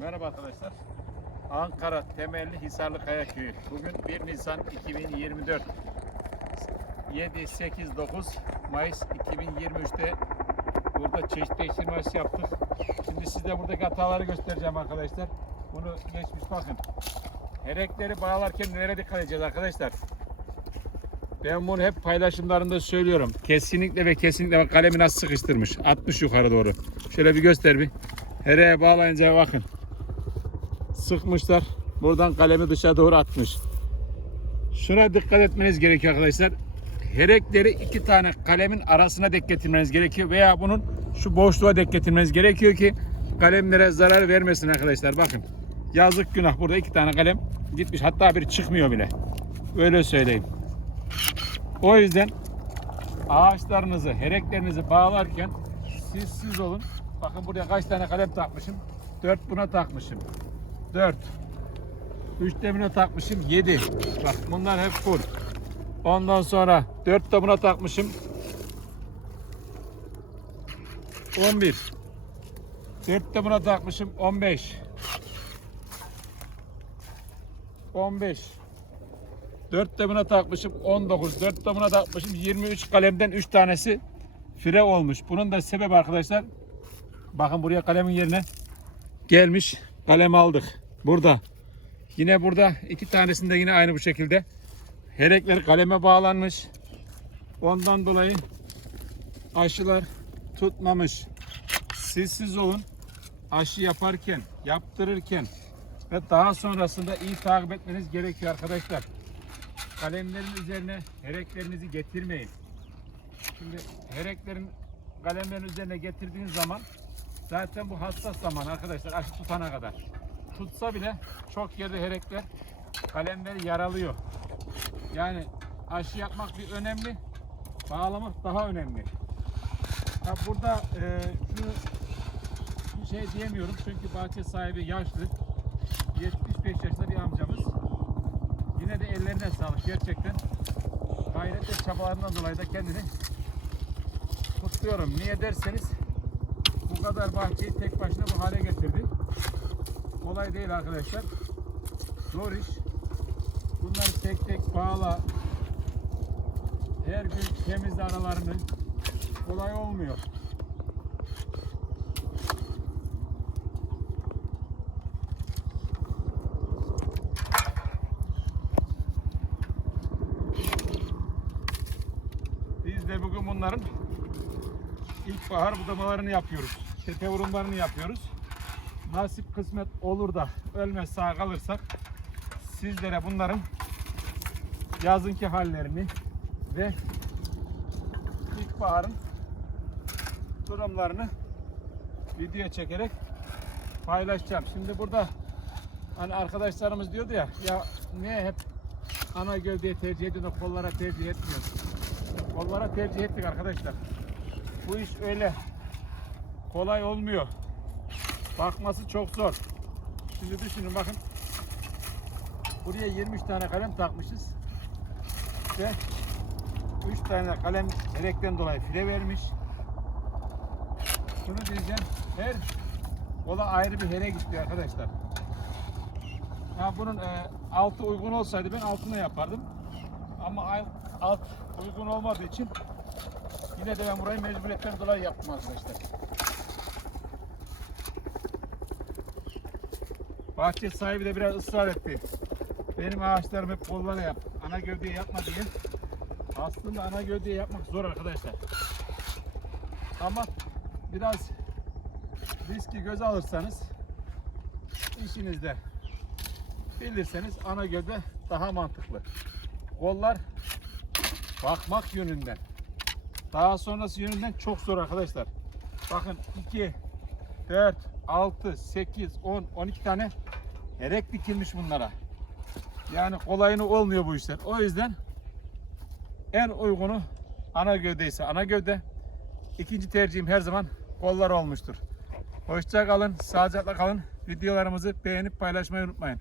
Merhaba arkadaşlar. Ankara temelli Hisarlı Kaya Köyü. Bugün 1 Nisan 2024. 7, 8, 9 Mayıs 2023'te burada çeşit değiştirmesi yaptık. Şimdi size buradaki hataları göstereceğim arkadaşlar. Bunu geçmiş bakın. Herekleri bağlarken nereye dikkat edeceğiz arkadaşlar? Ben bunu hep paylaşımlarında söylüyorum. Kesinlikle ve kesinlikle kalemi nasıl sıkıştırmış. Atmış yukarı doğru. Şöyle bir göster bir. Hereye bağlayınca bakın. Sıkmışlar. Buradan kalemi dışa doğru atmış. Şuna dikkat etmeniz gerekiyor arkadaşlar. Herekleri iki tane kalemin arasına dek getirmeniz gerekiyor veya bunun şu boşluğa dek getirmeniz gerekiyor ki kalemlere zarar vermesin arkadaşlar. Bakın. Yazık günah burada iki tane kalem gitmiş. Hatta biri çıkmıyor bile. Öyle söyleyeyim. O yüzden ağaçlarınızı, hereklerinizi bağlarken siz siz olun. Bakın buraya kaç tane kalem takmışım. 4 buna takmışım. 4. 3 de buna takmışım. 7. Bak bunlar hep full. Ondan sonra 4 de buna takmışım. 11. 4 de buna takmışım. 15. 15. 4 de buna takmışım 19. 4 de buna takmışım 23 kalemden 3 tanesi fire olmuş. Bunun da sebebi arkadaşlar bakın buraya kalemin yerine gelmiş. Kalem aldık. Burada. Yine burada iki tanesinde yine aynı bu şekilde. Herekler kaleme bağlanmış. Ondan dolayı aşılar tutmamış. Sizsiz olun. Aşı yaparken, yaptırırken ve daha sonrasında iyi takip etmeniz gerekiyor arkadaşlar kalemlerin üzerine hereklerinizi getirmeyin. Şimdi hereklerin kalemlerin üzerine getirdiğiniz zaman zaten bu hassas zaman arkadaşlar aşı tutana kadar. Tutsa bile çok yerde herekler kalemleri yaralıyor. Yani aşı yapmak bir önemli, bağlamak daha önemli. Ha burada e, şunu bir şey diyemiyorum çünkü bahçe sahibi yaşlı. 75 yaşında bir amcamız. Yine de ellerine sağlık gerçekten. Gayret ve çabalarından dolayı da kendini kutluyorum. Niye derseniz bu kadar bahçeyi tek başına bu hale getirdi. Kolay değil arkadaşlar. Zor iş. Bunları tek tek bağla. Her gün temizle aralarını. Kolay olmuyor. Biz de bugün bunların ilkbahar budamalarını yapıyoruz. Tepe vurumlarını yapıyoruz. Nasip kısmet olur da ölmez sağ kalırsak sizlere bunların yazınki hallerini ve ilkbaharın durumlarını video çekerek paylaşacağım. Şimdi burada hani arkadaşlarımız diyordu ya ya niye hep ana gövdeye tercih ediyorsun kollara tercih etmiyorsun? Kollara tercih ettik arkadaşlar. Bu iş öyle kolay olmuyor. Bakması çok zor. Şimdi düşünün bakın. Buraya 23 tane kalem takmışız. Ve 3 tane kalem gerekten dolayı file vermiş. Şunu diyeceğim. Her kola ayrı bir here gidiyor arkadaşlar. Ha bunun e, altı uygun olsaydı ben altına yapardım. Ama al- alt uygun olmadığı için yine de ben burayı mecburiyetten dolayı yaptım arkadaşlar. Bahçe sahibi de biraz ısrar etti. Benim ağaçlarım hep kollara yap. Ana gövdeye yapma diye. Aslında ana gövdeye yapmak zor arkadaşlar. Ama biraz riski göze alırsanız işinizde bilirseniz ana gövde daha mantıklı. Kollar bakmak yönünden. Daha sonrası yönünden çok zor arkadaşlar. Bakın 2, 4, 6, 8, 10, 12 tane erek dikilmiş bunlara. Yani kolayını olmuyor bu işler. O yüzden en uygunu ana gövde ise ana gövde. İkinci tercihim her zaman kollar olmuştur. Hoşça kalın, sağlıcakla kalın. Videolarımızı beğenip paylaşmayı unutmayın.